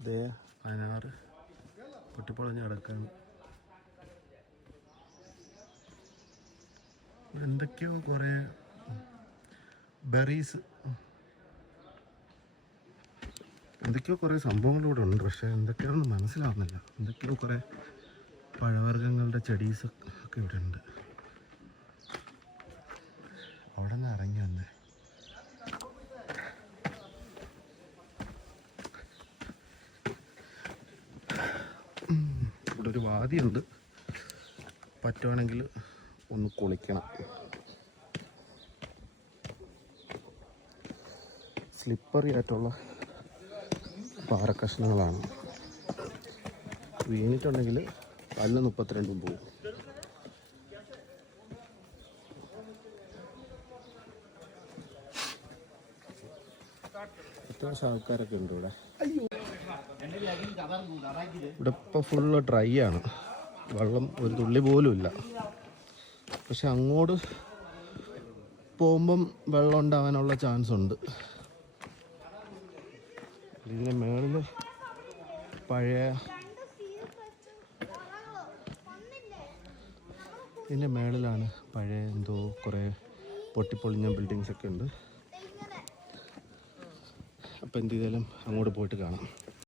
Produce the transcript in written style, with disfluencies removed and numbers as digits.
ഇതേ അനാറ് പൊട്ടിപ്പൊളഞ്ഞ് കിടക്കാണ്. എന്തൊക്കെയോ കുറേ ബെറീസ്, എന്തൊക്കെയോ കുറേ സംഭവങ്ങളിവിടെ ഉണ്ട്. പക്ഷേ എന്തൊക്കെയാണെന്ന് മനസ്സിലാവുന്നില്ല. എന്തൊക്കെയോ കുറേ പഴവർഗ്ഗങ്ങളുടെ ചെടീസ് ഒക്കെ ഇവിടെ ഉണ്ട്. അവിടെ നിന്ന് ഇറങ്ങി വന്നേ. ഇവിടെ ഒരു വാദിയുണ്ട്, പറ്റുവാണെങ്കിൽ ഒന്ന് കുളിക്കണം. സ്ലിപ്പറി ആയിട്ടുള്ള പാറക്കഷ്ണങ്ങളാണ്. വീണിട്ടുണ്ടെങ്കിൽ അല്ല 32 പോവും. അത്യാവശ്യം ആൾക്കാരൊക്കെ ഉണ്ട് ഇവിടെ. ഇവിടെ ഇപ്പോൾ ഫുള്ള് ഡ്രൈ ആണ്, വെള്ളം ഒരു തുള്ളി പോലും ഇല്ല. പക്ഷെ അങ്ങോട്ട് പോകുമ്പം വെള്ളം ഉണ്ടാവാനുള്ള ചാൻസ് ഉണ്ട്. ഇതിൻ്റെ മേളിൽ ഇതിൻ്റെ മേളിലാണ് പഴയ എന്തോ കുറേ പൊട്ടിപ്പൊളിഞ്ഞ ബിൽഡിങ്സൊക്കെ ഉണ്ട്. അപ്പോൾ എന്ത് ചെയ്താലും അങ്ങോട്ട് പോയിട്ട് കാണാം.